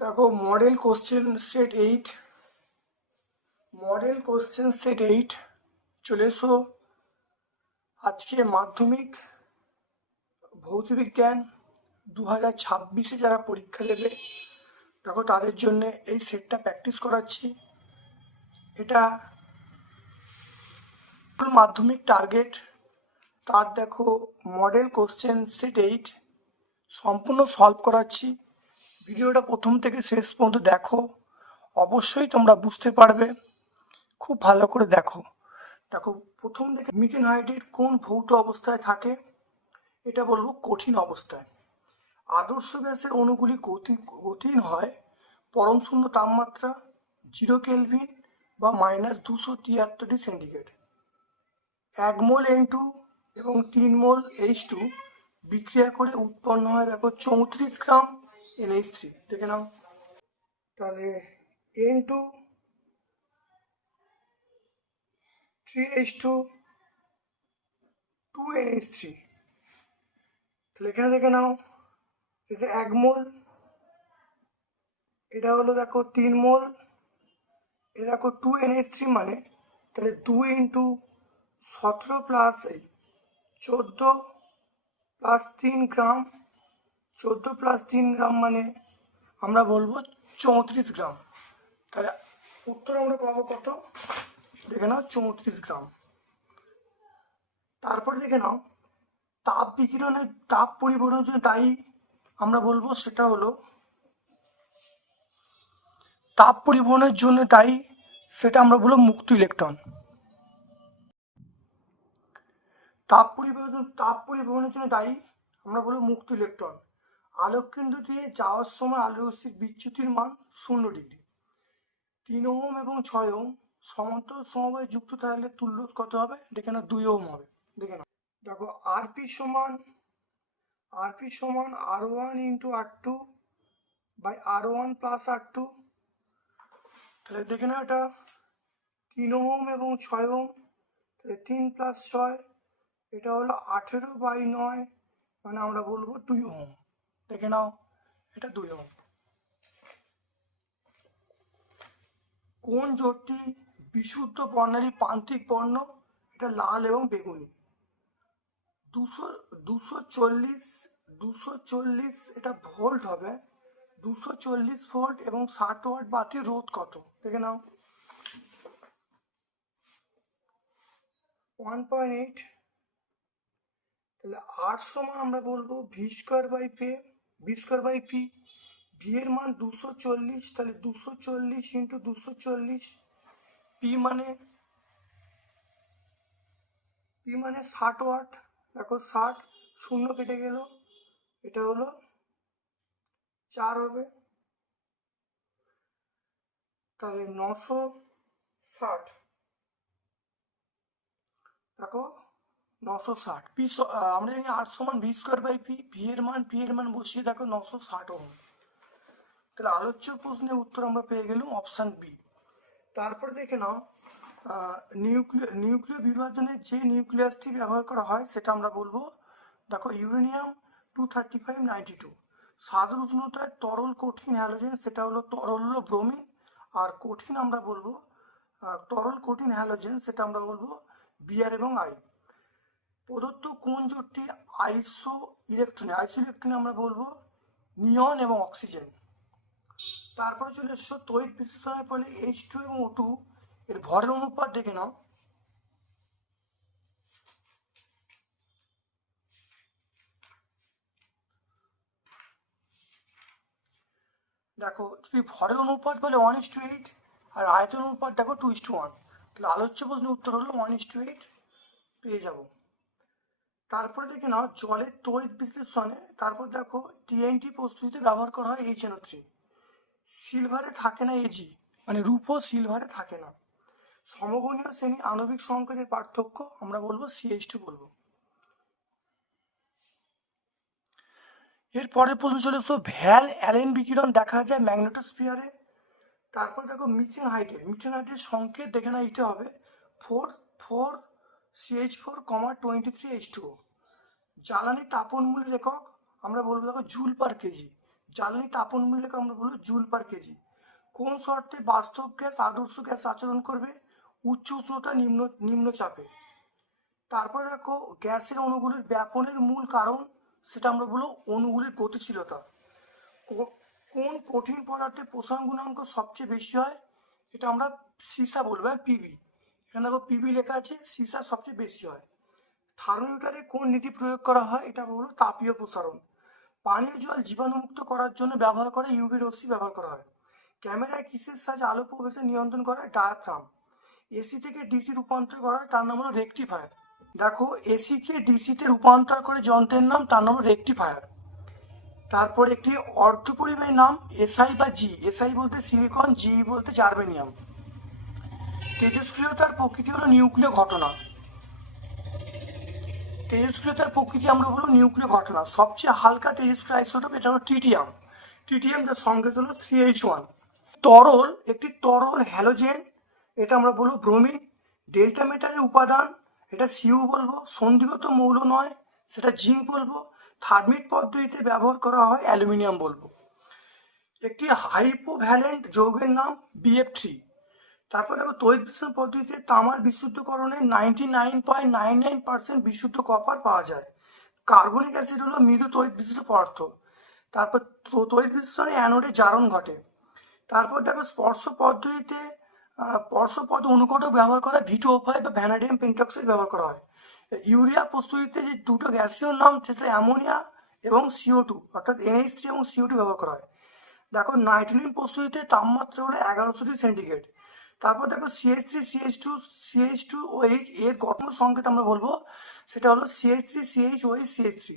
দেখো model question set eight model question set eight চলে এসো আজকে মাধ্যমিক ভৌতবিজ্ঞান দু হাজার ছাব্বিশে যারা পরীক্ষা দেবে, দেখো তাদের জন্য এই সেটটা প্র্যাকটিস করাচ্ছি। এটা মাধ্যমিক টার্গেট তার দেখো মডেল কোশ্চেন সেট এইট সম্পূর্ণ সলভ করাচ্ছি। ভিডিওটা প্রথম থেকে শেষ পর্যন্ত দেখো। অবশ্যই তোমরা বুঝতে পারবে। খুব ভালো করে দেখো। দেখো, প্রথম থেকে মিথেন হাইড্রেট কোন ভৌত অবস্থায় থাকে? এটা বলব কঠিন অবস্থায়। আদর্শ গ্যাসের অণুগুলি গতি, কঠিন হয়, পরম শূন্য তাপমাত্রা জিরো কেলভিন বা মাইনাস দুশো তিয়াত্তর সেন্টিগ্রেড এক মোল এন টু এবং তিন মোল এইচ টু বিক্রিয়া করে উৎপন্ন হয়, দেখো, চৌত্রিশ গ্রাম এনএইচ থ্রি দেখে নাও। তাহলে N two three H two two NH three এখানে দেখে নাও। এটা এক মোল। এটা হলো দেখো তিন মোল। এটা দেখো টু এনএইচ থ্রি মানে তাহলে দুই ইন্টু সতেরো প্লাস এই চোদ্দ প্লাস তিন গ্রাম। চোদ্দ প্লাস তিন গ্রাম মানে আমরা বলব চৌত্রিশ গ্রাম। তাহলে উত্তর আমরা পাবো কত? দেখে নাও চৌত্রিশ গ্রাম। তারপরে দেখে নাও। তাপ বিকিরণের তাপ পরিবহনের জন্য দায়ী, আমরা বলব সেটা হলো তাপ পরিবহনের জন্য দায়ী, সেটা আমরা বলব মুক্ত ইলেকট্রন। তাপ পরিবহন, তাপ পরিবহনের জন্য দায়ী, আমরা বলব মুক্ত ইলেকট্রন। আলোক কেন্দ্র দিয়ে যাওয়ার সময় আলোরশ্মির বিচ্যুতির মান শূন্য ডিগ্রি। তিন ওহম এবং ছয় ওহম সমান্তর সমবায় যুক্ত থাকলে তুল্য কত হবে? দেখে না দুই ওহম হবে। দেখে না দেখো আরপি সমান আরপি সমান R one into R two by R one plus R two তাহলে দেখে না এটা তিন ওহম এবং ছয় ওহম। তাহলে তিন প্লাস ছয়, এটা হলো আঠেরো বাই নয় মানে আমরা বলব দুই ওহম। দেখে নাও, এটা দুই ওহম। কোন জোটটি বিশুদ্ধ বর্ণালী প্রান্তিক বর্ণ? এটা লাল এবং বেগুনি। দুশো দুশো চল্লিশ দুশো চল্লিশ এটা ভোল্ট হবে। দুশো চল্লিশ ভোল্ট এবং ষাট ওয়াট বাতির রোধ কত? দেখে নাও। ওয়ান পয়েন্ট এইট তাহলে আর সমান আমরা বলব V square by P V square by P V এর মান দুশো চল্লিশ, তাহলে দুশো চল্লিশ ইন্টু দুশো চল্লিশ। পি মানে পি মানে ষাট ওয়াট দেখো ষাট, শূন্য কেটে গেল। এটা হলো চার হবে। তাহলে নশো ষাট। দেখো, নশো ষাট। পি আমরা জানি আট সমান V square by P, V এর মান, পি এর মান বসিয়ে দেখো নশো ষাট ওহম। তাহলে আলোচ্য প্রশ্নের উত্তর আমরা পেয়ে গেলাম অপশান বি। তারপর দেখে নাও নিউক্লিয় নিউক্লিয় বিভাজনে যে নিউক্লিয়াসটি ব্যবহার করা হয়, সেটা আমরা বলব, দেখো, uranium two thirty five ninety two সাধারণ উষ্ণতায় তরল কঠিন হ্যালোজেন সেটা হলো তরল ব্রোমিন, আর কঠিন আমরা বলব তরল কঠিন হ্যালোজেন সেটা আমরা বলব বিআর এবং আই প্রদত্ত কোন জোটটি আইসো ইলেকট্রনে আইসো ইলেকট্রনে আমরা বলব নিয়ন এবং অক্সিজেন তারপরে চলে এসছো তড়িৎ বিশ্লেষণের ফলে এইচ টু এবং ও টু এর ভরের অনুপাত দেখে নাও। দেখো, যদি ভরের অনুপাত বলে ওয়ান ইস টু এইট আর আয়তন অনুপাত দেখো টু ইস টু ওয়ান তাহলে আলোচ্য প্রশ্নের উত্তর হলো ওয়ান ইস টু এইট পেয়ে যাব। তারপরে দেখে নাও, জলের তড়িৎ বিশ্লেষণে, তারপর দেখো টিএনটি প্রস্তুতিতে ব্যবহার করা হয় এইচ এন থ্রি সিলভারে থাকে না এজি মানে রূপো সিলভারে থাকে না। সমগণীয় শ্রেণি আণবিক সংকেতের পার্থক্য আমরা বলব সিএইচ টু বলব। এর পরের প্রশ্ন চলে এসো ভ্যাল অ্যালেন বিকিরণ দেখা যায় ম্যাগনেটোস্ফিয়ারে। তারপর দেখো মিথেন হাইটের মিথেন হাইটের সংকেত দেখে না এটা হবে four four CH four comma twenty three H two জ্বালানি তাপন মূল্যের একক আমরা বলব দেখো জুল পার কেজি। জ্বালানি তাপন মূল্যের একক আমরা বলব জুল পার কেজি। কোন শর্তে বাস্তব গ্যাস, আদর্শ গ্যাস আচরণ করবে? উচ্চ উষ্ণতা নিম্ন নিম্নচাপে তারপরে দেখো, গ্যাসের অণুগুলির ব্যাপনের মূল কারণ সেটা আমরা বলব অণুগুলির গতিশীলতা। কোন কঠিন পদার্থের পোষণ গুণাঙ্ক সবচেয়ে বেশি হয়? এটা আমরা সীসা বলব হ্যাঁ পিবি। এখানে দেখো, পিবি লেখা আছে, সীসা সবচেয়ে বেশি হয়। থার্মোমিটারে কোন নীতি প্রয়োগ করা হয়? এটা হলো তাপীয় প্রসারণ। পানীয় জল জীবাণুমুক্ত করার জন্য ব্যবহার করে ইউভি রশ্মি ব্যবহার করা হয়। ক্যামেরায় কিসের সাহায্যে আলো প্রবেশে নিয়ন্ত্রণ করা ডায়াফ্রাম। এসি থেকে ডিসি রূপান্তর করা হয়, তার নাম হলো রেকটিফায়ার দেখো এসিকে ডিসিতে রূপান্তর করে যন্ত্রের নাম, তার নাম হলো রেকটিফায়ার তারপর একটি অর্ধপরিবাহী নাম এসআই বা জি এসআই বলতে সিলিকন জি বলতে জার্মেনিয়াম তেজস্ক্রিয়তার প্রকৃতি হলো নিউক্লিয় ঘটনা। তেজস্ক্রিয়তার প্রকৃতি আমরা বলব নিউক্লিয় ঘটনা। সবচেয়ে হালকা তেজস্ক্রিয় আইসোটোপ, এটা হলো টিটিএম টিটিএম যার সংকেত হলো থ্রি এইচ ওয়ান তরল, একটি তরল হ্যালোজেন এটা আমরা বলব ব্রোমিন ডেল্টা মেটালের উপাদান, এটা সিউ বলব, সন্ধিগত মৌল নয়, সেটা জিঙ্ক বলব, থার্মিট পদ্ধতিতে ব্যবহার করা হয়, অ্যালুমিনিয়াম বলব। একটি হাইপোভ্যালেন্ট যৌগের নাম বিএফ থ্রি। তারপর দেখো, তড়িৎ বিশ্লেষণ পদ্ধতিতে তামার বিশুদ্ধকরণে ninety nine point nine nine percent বিশুদ্ধ কপার পাওয়া যায়। কার্বনিক অ্যাসিড হলো মৃদু তড়িৎ বিশিষ্ট পদার্থ। তারপর তো- তড়িৎ বিশ্লেষণে অ্যানোডে জারণ ঘটে। তারপর দেখো, স্পর্শ পদ্ধতিতে আহ, স্পর্শ পদ অনুঘটক ব্যবহার করা ভিটো ফাইভ বা ভ্যানাডিয়াম পেন্টক্সাইড ব্যবহার করা হয়। ইউরিয়া প্রস্তুতিতে যে দুটো গ্যাসীয় নাম সেটা অ্যামোনিয়া এবং সিও টু অর্থাৎ এনএইচ থ্রি এবং সিও টু ব্যবহার করা হয়। দেখো নাইট্রোজেন প্রস্তুতিতে তাপমাত্রা হলো এগারোশো ডিগ্রি সেন্টিগ্রেড। তারপর দেখো CH three CH two CH two OH এর গঠন সংকেত আমরা বলব সেটা হলো CH three CH OH CH three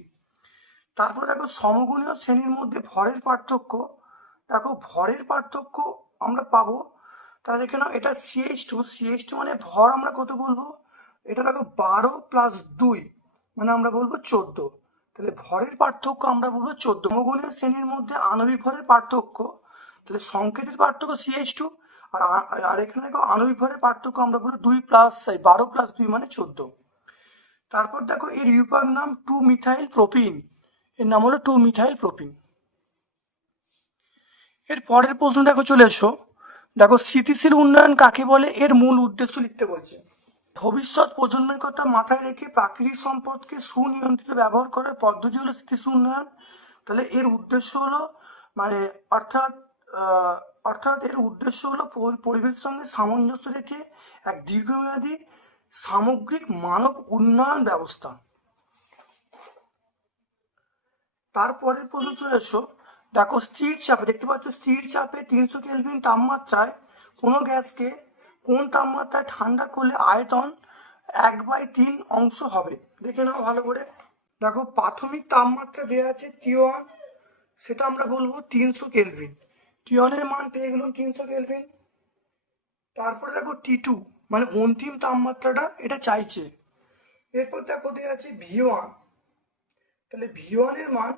তারপর দেখো সমগুণীয় শ্রেণির মধ্যে ভরের পার্থক্য। দেখো ভরের পার্থক্য আমরা পাবো তাহলে দেখে নাও, এটা সিএইচ টু সিএইচ টু মানে ভর আমরা কত বলব? এটা দেখো বারো প্লাস দুই মানে আমরা বলব চোদ্দ। তাহলে ভরের পার্থক্য আমরা বলব চোদ্দ। সমগুণীয় শ্রেণির মধ্যে আণবিক ভরের পার্থক্য, তাহলে সংকেতের পার্থক্য সিএইচ টু আর আর এখানে দেখো আণবিক ভরের পার্থক্য আমরা বলব দুই প্লাস বারো প্লাস দুই মানে চোদ্দ। তারপর দেখো এর ইউপার নাম টু মিথাইল প্রোপিন এর নাম হলো টু মিথাইল প্রোপিন এর পরের প্রশ্ন দেখো চলে এসো। দেখো, স্থিতিশীল উন্নয়ন কাকে বলে? এর মূল উদ্দেশ্য লিখতে বলছে। ভবিষ্যৎ প্রজন্মের কথা মাথায় রেখে প্রাকৃতিক সম্পদকে সুনিয়ন্ত্রিত ব্যবহার করার পদ্ধতি হলো স্থিতিশীল উন্নয়ন। তাহলে এর উদ্দেশ্য হলো মানে অর্থাৎ অর্থাৎ এর উদ্দেশ্য হলো পরিবেশের সঙ্গে সামঞ্জস্য রেখে এক দীর্ঘমেয়াদী সামগ্রিক মানব উন্নয়ন ব্যবস্থা। তারপরের প্রশ্ন চলে এসো। দেখো, স্থির চাপে, দেখতে পাচ্ছ, স্থির চাপে তিনশো কেলভিন তাপমাত্রায় কোনো গ্যাসকে কোন তাপমাত্রায় ঠান্ডা করলে আয়তন এক বাই তিন অংশ হবে? দেখে নাও ভালো করে। দেখো, প্রাথমিক তাপমাত্রা দেওয়া আছে টিওয়ান সেটা আমরা বলব তিনশো কেলভিন। টিওয়ানের মান পেয়ে গেলাম তিনশো কেলভিন। তারপরে দেখো টি টু মানে অন্তিম তাপমাত্রাটা এটা চাইছে। এরপর দেখো দেওয়া আছে ভি ওয়ান তাহলে ভি ওয়ানের মান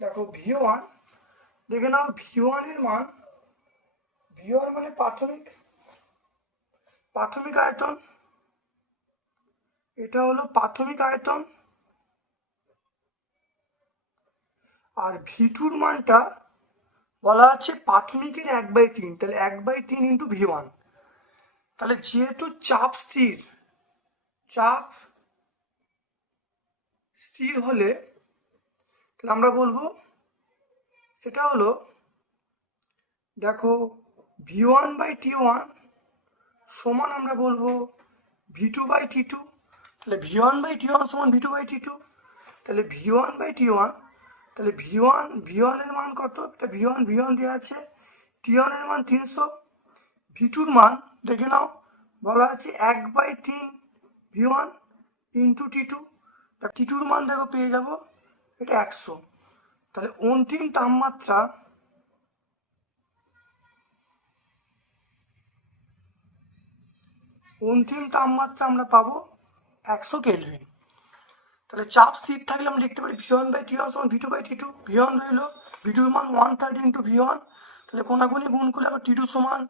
দেখো ভি ওয়ান দেখে নাও ভি ওয়ানের মান। ভি ওয়ান মানে প্রাথমিক প্রাথমিক আয়তন। এটা হলো প্রাথমিক আয়তন। আর ভি টুর মানটা বলা আছে প্রাথমিকের এক বাই তিন, তাহলে এক বাই তিন ইন্টু ভি ওয়ান তাহলে যেহেতু চাপ স্থির চাপ স্থির হলে তাহলে আমরা বলব, সেটা হলো, দেখো V one by T one সমান আমরা বলব V two by T two তাহলে V one by T one সমান V two by T two তাহলে V one by T one তাহলে ভি ওয়ান ভি ওয়ানের মান কত? এটা ভি ওয়ান ভি ওয়ান দেওয়া আছে। টি ওয়ানের মান তিনশো। ভি টুর মান, দেখে নাও, বলা আছে এক বাই তিন V one into T two তা টি টুর মান দেখো পেয়ে যাব। এটা একশো। তাহলে অন্তিম তাপমাত্রা অন্তিম তাপমাত্রা আমরা পাবো একশো কেলভিন। তাহলে চাপ স্থির থাকলে আমরা দেখতে পারি ভি বাই টি ওয়ান সমান V two by T two. V one রইল ভি টু সমান one thirty into V one তাহলে কোনাগুনি গুণ করলে আবার টি টু সমান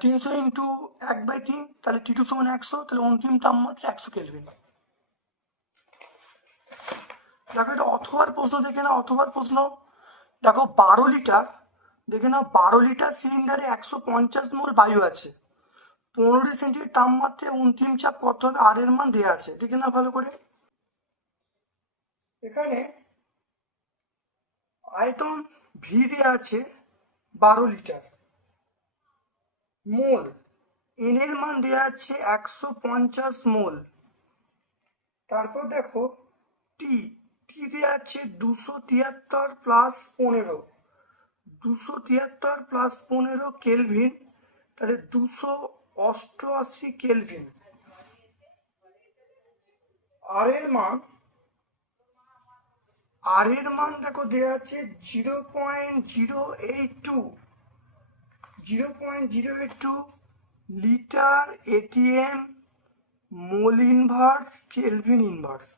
তিনশো ইন্টু এক বাই তিন। তাহলে টি টু সমান একশো। তাহলে অন্তিম তাপমাত্রা একশো কেলভিন। দেখো এটা অথবার প্রশ্ন, দেখে না অথবার প্রশ্ন। দেখো বারো লিটার, দেখে নাও, বারো লিটার সিলিন্ডারে একশো পঞ্চাশ মোল বায়ু আছে। পনেরো সেন্টিগ্রেড তাপমাত্রায় অন্তিম চাপ কত হবে? আর এর মান দেওয়া আছে। দেখে না ভালো করে। এখানে আয়তন ভি দেওয়া আছে বারো লিটার। মোল এন এর মান দেওয়া আছে একশো পঞ্চাশ মোল। তারপর দেখো টি টি দেওয়া আছে দুশো তিয়াত্তর প্লাস পনেরো। দুশো তিয়াত্তর প্লাস পনেরো কেলভিন তাহলে দুশো অষ্টআশি কেলভিন আর এর মান আর এর মান দেখো দেওয়া আছে zero point zero eight two zero point zero eight two litre ATM mole inverse kelvin inverse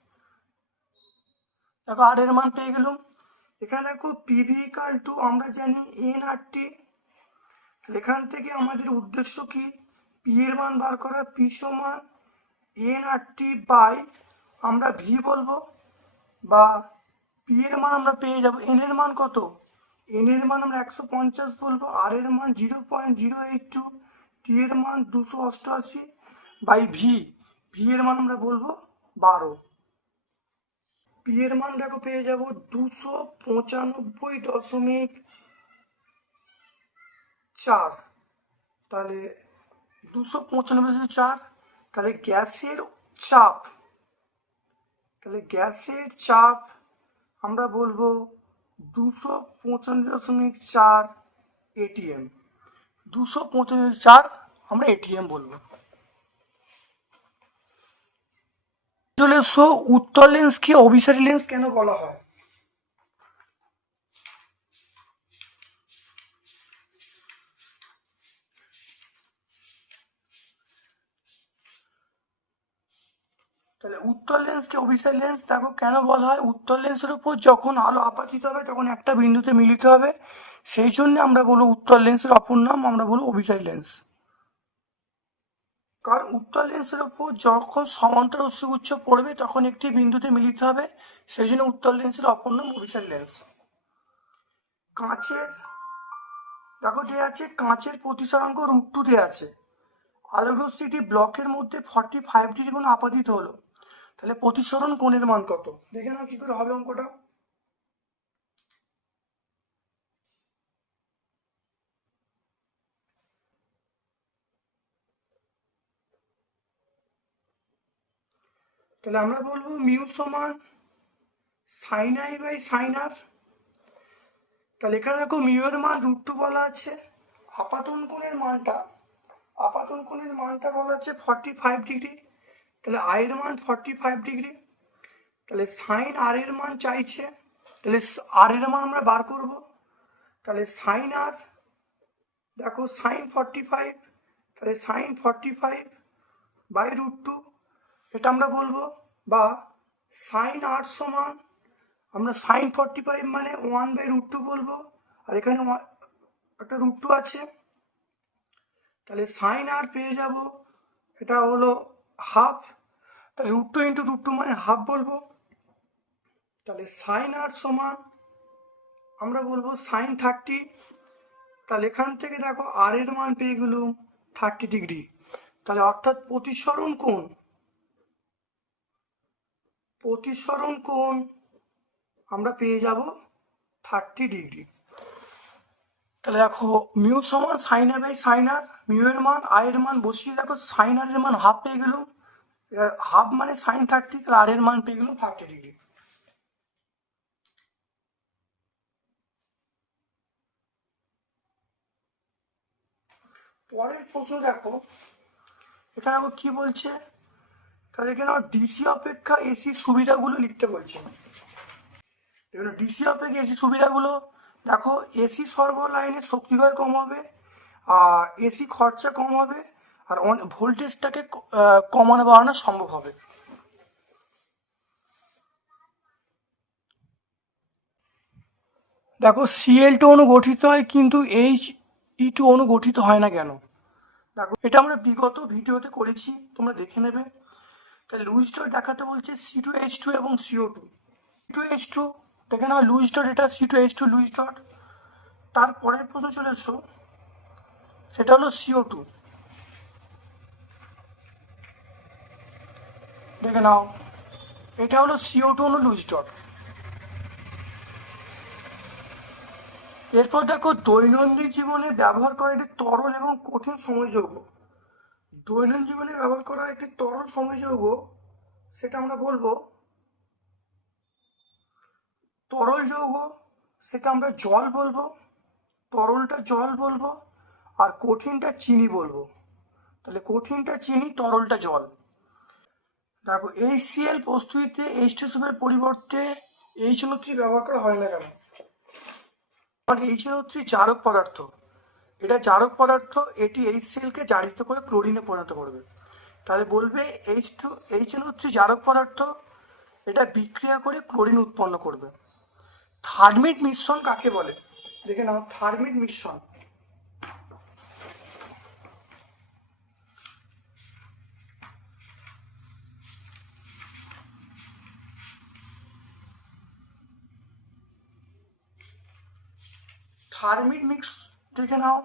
দেখো আর এর মান পেয়ে গেলাম। এখানে দেখো পিভি ইকাল টু আমরা জানি এন আর টি এখান থেকে আমাদের উদ্দেশ্য কি? পি এর মান বার করা পি সমান এন আর টি বাই আমরা ভি বলব বা পি এর মান আমরা পেয়ে যাব। এন এর মান কত? এন এর মান আমরা একশো পঞ্চাশ বলব আর এর মান zero point zero eight two T এর মান দুশো অষ্টআশি বাই ভি ভি এর মান আমরা বলব বারো। এর মান দেখো পেয়ে যাব দুশো পঁচানব্বই দশমিক চার তাহলে দুশো পঁচানব্বই দশমিক চার তাহলে গ্যাসের চাপ তাহলে গ্যাসের চাপ আমরা বলব দুশো পঁচানব্বই দশমিক চার এটিএম দুশো পঁচানব্বই চার আমরা এটিএম বলব চলে এসো, উত্তর লেন্সকে অভিসারী লেন্স কেন বলা হয়? তাহলে উত্তর লেন্সকে অভিসারী লেন্স দেখো কেন বলা হয়? উত্তর লেন্সের উপর যখন আলো আপাতিত হবে, তখন একটা বিন্দুতে মিলিত হবে। সেই জন্য আমরা বলব উত্তর লেন্সের অপর নাম, আমরা বলব অভিসারী লেন্স কারণ উত্তর লেন্সের উপর যখন সমান্তর রশ্মিগুচ্ছ পড়বে, তখন একটি বিন্দুতে মিলিত হবে। সেই জন্য উত্তর লেন্সের অপর নাম অভিসারী লেন্স কাঁচের দেখো দেওয়া আছে, কাঁচের প্রতিসরাঙ্ক রুট টু দেওয়া আছে। আলোক রশ্মিটি ব্লকের মধ্যে ফর্টি ফাইভ ডিগ্রি কোণ আপাতিত হলো। তাহলে প্রতিসরণ কোণের মান কত? দেখে নাও কি করে হবে অঙ্কটা। তাহলে আমরা বলব মিউ সমান sine I by sine R তাহলে এখানে দেখো মিউ এর মান রুট টু বলা আছে, আপাতন কোণের মানটা, আপাতন কোণের মানটা বলা আছে ফর্টি ফাইভ ডিগ্রি তাহলে আই এর মান ফর্টি ফাইভ ডিগ্রি তাহলে সাইন আর এর মান চাইছে, তাহলে আর এর মান আমরা বার করব। তাহলে সাইন আর দেখো সাইন ফর্টি ফাইভ তাহলে sine forty five by root two এটা আমরা বলব, বা সাইন আর সমান, আমরা সাইন ফর্টি ফাইভ মানে ওয়ান বাই রুট টু বলব, আর এখানে একটা রুট টু আছে। তাহলে সাইন আর পেয়ে যাব, এটা হলো হাফ তাহলে root two into root two মানে হাফ বলব। তাহলে সাইন আর সমান, আমরা বলব সাইন থার্টি তাহলে এখান থেকে দেখো আর এর মান পেয়ে গেলুম থার্টি ডিগ্রি তাহলে অর্থাৎ প্রতিসরণ কোণ প্রতিসরণ কোণ? আমরা পেয়ে যাব থার্টি ডিগ্রি তাহলে দেখো মিউ সমান sine R by sine R mu এর মান আই এর মান বসিয়ে দেখো সাইন আর এর মান হাফ পেয়ে গেল। হাফ মানে সাইন থার্টি তাহলে আর এর মান পেয়ে গেল থার্টি ডিগ্রি পরের প্রশ্ন দেখো এখানে আবার কি বলছে? তাহলে এখানে আমার ডিসি অপেক্ষা এসি সুবিধাগুলো লিখতে বলছে এখানে ডিসি অপেক্ষা এসি সুবিধাগুলো, দেখো এসি সর্ব লাইনে শক্তি ব্যয় কম হবে, আর এসি খরচা কম হবে, আর ভোল্টেজটাকে কমানো বাড়ানো সম্ভব হবে। দেখো সিএল টু অণু গঠিত হয়, কিন্তু এইচ ই টু অণু গঠিত হয় না কেন? দেখো, এটা আমরা বিগত ভিডিওতে করেছি, তোমরা দেখে নেবে। তাই লুইস ডট দেখাতে বলছে সি টু এইচ টু এবং CO two two H two দেখে নাও লুইস ডট এটা C two H two Lewis dot তারপরের প্রশ্ন চলে এসো সেটা হলো সিও টু দেখে নাও, এটা হলো সিও টু হলো লুইস ডট এরপর দেখো, দৈনন্দিন জীবনে ব্যবহার করা একটি তরল এবং কঠিন সময়যৌগ দৈনন্দিন জীবনে ব্যবহার করা একটি তরল সময়যৌগ সেটা আমরা বলব তরল যৌগ সেটা আমরা জল বলব, তরলটা জল বলব আর কঠিনটা চিনি বলব। তাহলে কঠিনটা চিনি, তরলটা জল। দেখো এই সিএল প্রস্তুতিতে এইচ টু পরিবর্তে এইচ থ্রি ব্যবহার করা হয় না কেন? কারণ এইচ থ্রি জারক পদার্থ। এটা জারক পদার্থ, এটি এই সেলকে জারিত করে ক্লোরিনে পরিণত করবে। তাহলে বলবে H two H L three জারক পদার্থ, এটা বিক্রিয়া করে ক্লোরিন উৎপন্ন করবে। থার্মিট মিশ্রণ কাকে বলে? দেখে নাও, থার্মিট মিশ্রণ। থার্মিট মিক্স দেখে নাও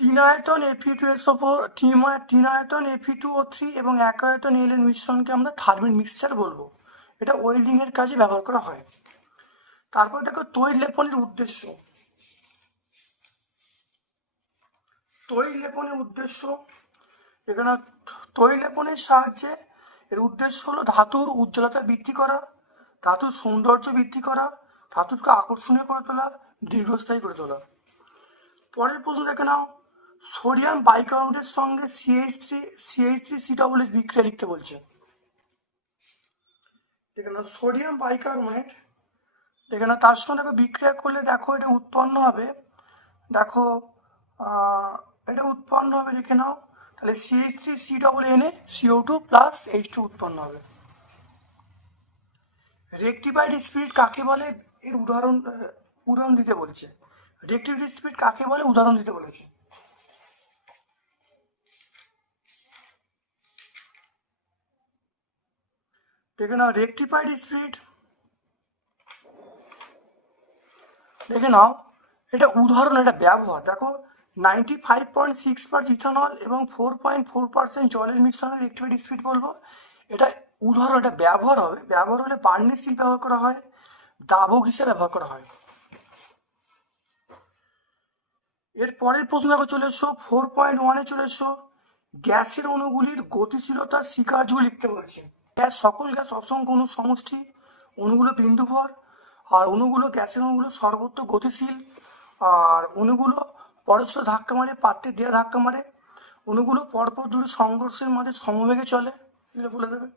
তিন আয়তন এফি টু এস ওপর তিন আয়তন এফি টু ও থ্রি এবং এক আয়তন এল মিশ্রণকে আমরা থার্মিট মিক্সচার বলব। এটা ওয়েল্ডিং এর কাজে ব্যবহার করা হয়। তারপর দেখো তৈল লেপনের উদ্দেশ্য। তৈল লেপনের উদ্দেশ্য। এখানে তৈল লেপনের সাহায্যে এর উদ্দেশ্য হলো ধাতুর উজ্জ্বলতা বৃদ্ধি করা, ধাতুর সৌন্দর্য বৃদ্ধি করা, ধাতুকে আকর্ষণীয় করে তোলা দীর্ঘস্থায়ী করে তোলা। পরের প্রশ্ন দেখে নাও। সোডিয়াম বাইকার্বনেটের সঙ্গে CH three CH three C double H বিক্রিয়া লিখতে বলছে। দেখে নাও, সোডিয়াম বাইকার্বনেট, দেখে নাও, তার সঙ্গে বিক্রিয়া করলে দেখো এটা উৎপন্ন হবে। দেখো এটা উৎপন্ন হবে, দেখে নাও। তাহলে সিএইচ থ্রি সি ডবল এনে CO two plus H two উৎপন্ন হবে। রেক্টিফাইড স্পিরিট কাকে বলে? এর উদাহরণ উদাহরণ দিতে বলছে। রেক্টিফাইড স্পিড কাকে বলে? উদাহরণ দিতে বলেছে। দেখে নাও রেক্টিফাইড স্পিড দেখে নাও, এটা উদাহরণ, এটা ব্যবহার। দেখো ninety five point six per ethanol এবং ফোর পয়েন্ট ফোর পার্সেন্ট জলের মিশ্রণের রেক্টিফাইড স্পিড বলব। এটা উদাহরণ, এটা ব্যবহার হবে। ব্যবহার হলে বার্নিশ সিল ব্যবহার করা হয়, দাবক হিসেবে ব্যবহার করা হয়। এর পরের প্রশ্ন দেখো, চলে এসো ফোর পয়েন্ট ওয়ানে চলে এসো। গ্যাসের অণুগুলির গতিশীলতার শিকার্য লিখতে বলেছে। গ্যাস, সকল গ্যাস অসংখ্য অণু সমষ্টি, অণুগুলো বিন্দুভর, আর অণুগুলো গ্যাসের অণুগুলো সর্বত্র গতিশীল, আর অণুগুলো পরস্পর ধাক্কা মারে পাত্রে দেওয়া ধাক্কা মারে। অণুগুলো পরপর দুটি সংঘর্ষের মাঝে সমবেগে চলে, এগুলো বলে দেবে।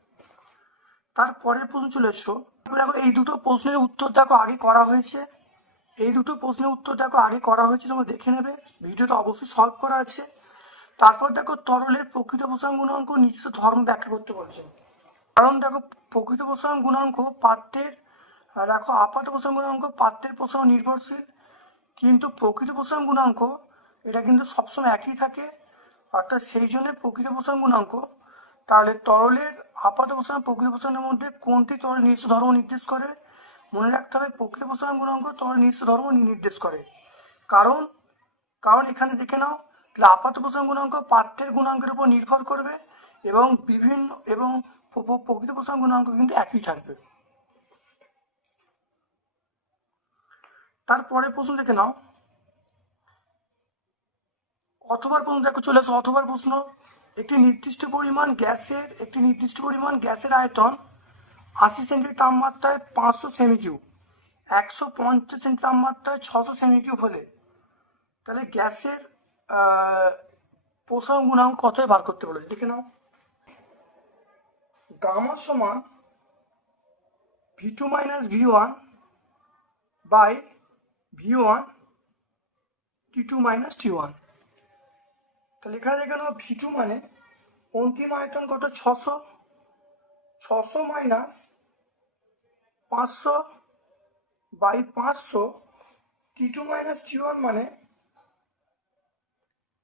তারপরের প্রশ্ন চলে এসো। দেখো, এই দুটো প্রশ্নের উত্তর দেখো, আগে করা হয়েছে। এই দুটো প্রশ্নের উত্তর দেখো, আগে করা হয়েছে, তোমরা দেখে নেবে। ভিডিওটা অবশ্যই সলভ করা আছে। তারপর দেখো, তরলের প্রকৃত প্রসারণ গুণাঙ্ক নিজস্ব ধর্ম ব্যাখ্যা করতে বলছে। কারণ দেখো, প্রকৃত প্রসারণ গুণাঙ্ক পাত্রের দেখো, আপাত প্রসারণ গুণাঙ্ক পাত্রের প্রসারণ নির্ভরশীল। কিন্তু প্রকৃত প্রসারণ গুণাঙ্ক, এটা কিন্তু সবসময় একই থাকে। অর্থাৎ সেই জন্য প্রকৃত প্রসারণ গুণাঙ্ক, তাহলে তরলের আপাত প্রসারণ প্রকৃত প্রসারণের মধ্যে কোনটি তরল নিজস্ব ধর্ম নির্দেশ করে? মনে রাখতে হবে প্রকৃত প্রসারণ গুণাঙ্ক তরল নিজস্ব ধর্ম নির্দেশ করে। কারণ কারণ এখানে দেখে নাও আপাত প্রসারণ গুণাঙ্ক পাত্রের গুণাঙ্কের উপর নির্ভর করবে এবং বিভিন্ন, এবং প্রকৃত প্রসারণ গুণাঙ্ক কিন্তু একই থাকবে। তারপরে প্রশ্ন দেখে নাও। অথবার প্রশ্ন দেখো, চলে আসো অথবার প্রশ্ন। একটি নির্দিষ্ট পরিমাণ গ্যাসের, একটি নির্দিষ্ট পরিমাণ গ্যাসের আয়তন আশি সেন্টি তাপমাত্রায় পাঁচশো সেমি কিউব। একশো পঞ্চাশ সেন্টি তাপমাত্রায় ছশো সেমি কিউব হলে তাহলে গ্যাসের প্রসারণ গুণাঙ্ক কতই বার করতে বলেছে? দেখে নাও। গামা সমান V two minus V one by V one T two minus T one তাহলে এখানে দেখে নাও ভি টু মানে অন্তিম আয়তন কত? ছশো। ছশো মাইনাস পাঁচশো বাই পাঁচশো T two minus T one মানে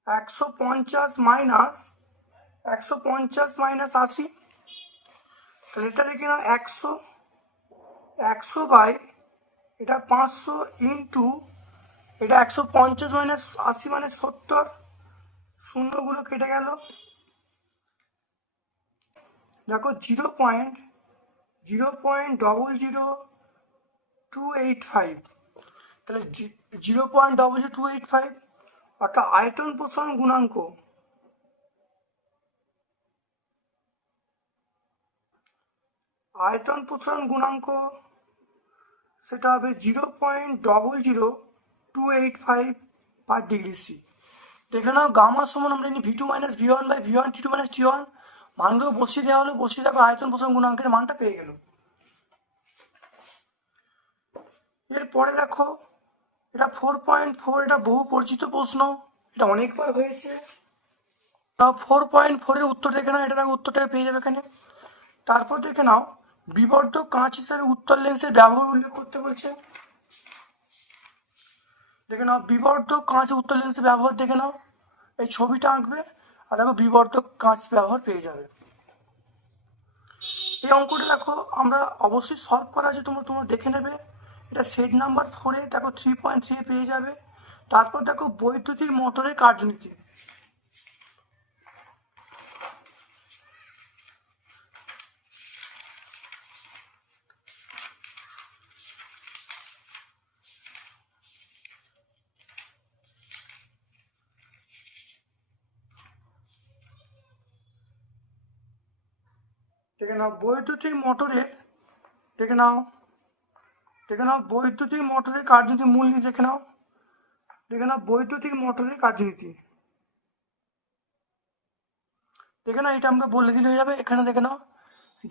একশো পঞ্চাশ মাইনাস একশো পঞ্চাশ মাইনাস আশি। তাহলে এটা দেখে নাও একশো একশো বাই, এটা পাঁচশো ইন্টু, এটা একশো পঞ্চাশ মাইনাস আশি মানে সত্তর। শূন্যগুলো কেটে গেল। দেখো zero point zero point double zero two eight five তাহলে zero point double zero two eight five অর্থাৎ আয়তন প্রসারণ গুণাঙ্ক। আয়তন প্রসারণ গুণাঙ্ক, সেটা হবে zero point double zero two eight five per degree C দেখে নাও, গামা সমান আমরা জানি V two minus V one by V one T two minus T one মানগুলো বসিয়ে দেওয়া হলো, বসিয়ে দেখো আয়তন প্রসারণ গুণাঙ্কের মানটা পেয়ে গেল। এরপরে দেখো, এটা ফোর পয়েন্ট ফোর এটা বহু পরিচিত প্রশ্ন, এটা অনেকবার হয়েছে। ফোর পয়েন্ট ফোরের উত্তর দেখে নাও, এটা দেখো উত্তরটা পেয়ে যাবে এখানে। তারপর দেখে নাও বিবর্ধ কাঁচ হিসাবে উত্তর লেন্সের ব্যবহার উল্লেখ করতে বলছে। দেখে নাও বিবর্ধ কাঁচ উত্তর লেন্সের ব্যবহার দেখে নাও, এই ছবিটা আঁকবে। আর দেখো বিবর্ধক কাঁচ ব্যবহার পেয়ে যাবে। এই অঙ্কটা দেখো, আমরা অবশ্যই সলভ করা আছে, তোমরা তোমরা দেখে নেবে। এটা সেট নাম্বার ফোরে দেখো থ্রি পয়েন্ট থ্রি পেয়ে যাবে। তারপর দেখো বৈদ্যুতিক মোটরের কার্যনীতি। দেখে নাও, বৈদ্যুতিক মোটরের দেখে নাও দেখে নাও, বৈদ্যুতিক মোটরের কার্যনীতি মূলনীতি দেখে নাও দেখে নাও, বৈদ্যুতিক মোটরের কার্যনীতি। দেখে নাও, এটা আমরা বলে দিলে হয়ে যাবে, এখানে দেখে নাও,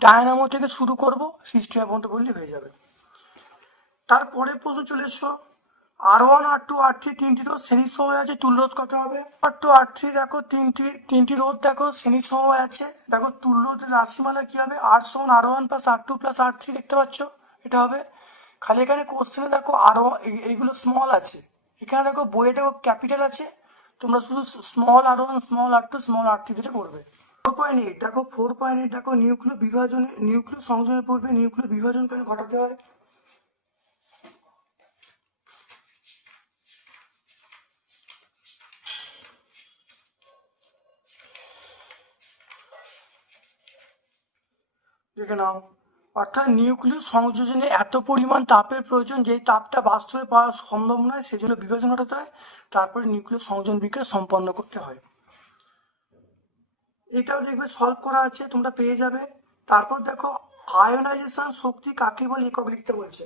ডায়নামো থেকে শুরু করব, সৃষ্টি পর্যন্ত বললে হয়ে যাবে। তারপরে প্রশ্ন চলে এসো। R one R two R three তিনটি রোধ শ্রেণির সময় আছে তুল রোধ কত হবে? আর টু আর থ্রি দেখো, তিনটি তিনটি রোধ দেখো শ্রেণির সময় আছে। দেখো তুল রোধের রাশিমালা কি হবে? আর সমান R one plus R two plus R three দেখতে পাচ্ছ? এটা হবে। খালি এখানে কোশ্চেনে দেখো, আর এইগুলো স্মল আছে। এখানে দেখো, বইয়ে দেখো ক্যাপিটাল আছে। তোমরা শুধু small R one small R two small R three করবে। ফোর পয়েন্ট এইট দেখো ফোর পয়েন্ট এইট দেখো, নিউক্লিয় বিভাজন নিউক্লিয় সংযোগের পূর্বে নিউক্লিয় বিভাজন কেন ঘটাতে হয়? দেখে নাও। অর্থাৎ নিউক্লিয় সংযোজনে এত পরিমাণ তাপের প্রয়োজন, যেই তাপটা বাস্তবে পাওয়া সম্ভব নয় সেই জন্য বিভাজন ঘটাতে হয়, তারপরে নিউক্লিয় সংযোজন বিক্রিয়া সম্পন্ন করতে হয়। এটাও দেখবে সলভ করা আছে, তোমরা পেয়ে যাবে। তারপর দেখো আয়োনাইজেশন শক্তি কাকে বলে একক লিখতে বলছে?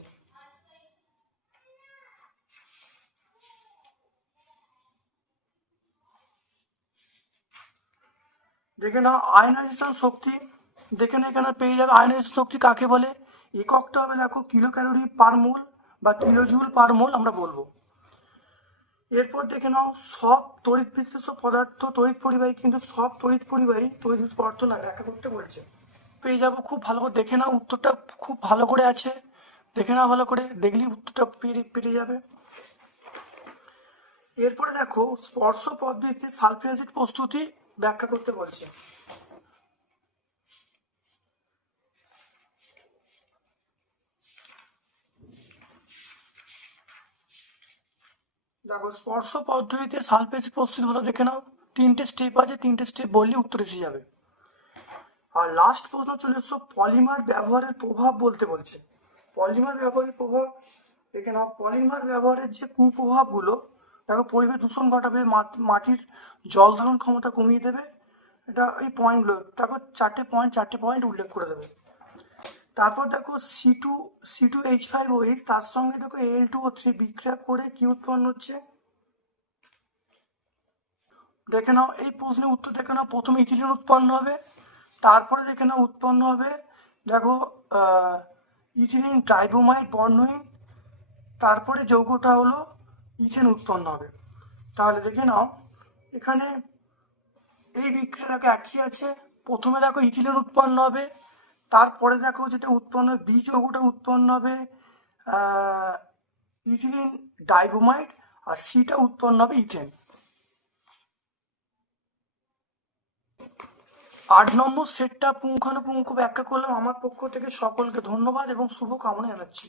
দেখে নাও আয়নাইজেশন শক্তি দেখে নাও এখানে পেয়ে যাবে। আয়নাইজেশন শক্তি কাকে বলে? এককটা হবে দেখো কিলো ক্যালোরি পার মোল বা কিলো জুল পার মোল আমরা বলব। এরপর দেখে নাও, সব তড়িৎ বিশ্লেষ পদার্থ, তড়িৎ পরিবাহী কিন্তু সব তড়িৎ পরিবাহী তড়িৎ পদার্থ না ব্যাখ্যা করতে বলছে। পেয়ে যাব খুব ভালো করে, দেখে নাও উত্তরটা খুব ভালো করে আছে। দেখে নাও ভালো করে, দেখলি উত্তরটা পেরে পেরে যাবে। এরপরে দেখো, স্পর্শ পদ্ধতিতে সালফিউরিক অ্যাসিড প্রস্তুতি ব্যাখ্যা করতে বলছে। দেখো, স্পর্শ পদ্ধতিতে সালফেজ প্রস্তুত হলো, দেখে নাও, তিনটে স্টেপ আছে, তিনটে স্টেপ বললে উত্তর এসে যাবে। আর লাস্ট প্রশ্ন চলে এসছো পলিমার ব্যবহারের প্রভাব বলতে বলছে। পলিমার ব্যবহারের প্রভাব, দেখে নাও পলিমার ব্যবহারের যে কুপ্রভাবগুলো, দেখো, পরিবেশ দূষণ ঘটাবে মাট- মাটির জল ধারণ ক্ষমতা কমিয়ে দেবে। এটা এই পয়েন্টগুলো দেখো, চারটে পয়েন্ট চারটে পয়েন্ট উল্লেখ করে দেবে। তারপর দেখো C two C two H five O H তার সঙ্গে দেখো এল টু ও থ্রি বিক্রিয়া করে কি উৎপন্ন হচ্ছে? দেখে নাও, এই প্রশ্নের উত্তর দেখে নাও, প্রথমে ইথিলিন উৎপন্ন হবে, তারপরে দেখে নাও উৎপন্ন হবে, দেখো ইথিলিন ট্রাইবোমাইড বর্ণহীন, তারপরে যৌগটা হলো ইথেন উৎপন্ন হবে। তাহলে দেখে নাও, এখানে এই বিক্রিয়া দেখো একই আছে, প্রথমে দেখো ইথিলিন উৎপন্ন হবে তারপরে দেখো যেটা উৎপন্ন বীজ যৌগটা উৎপন্ন হবে ইথিলিন ডাইবোমাইড আর সিটা উৎপন্ন হবে ইথেন। আট নম্বর সেটটা পুঙ্খানুপুঙ্খ ব্যাখ্যা করলাম। আমার পক্ষ থেকে সকলকে ধন্যবাদ এবং শুভ কামনা জানাচ্ছি।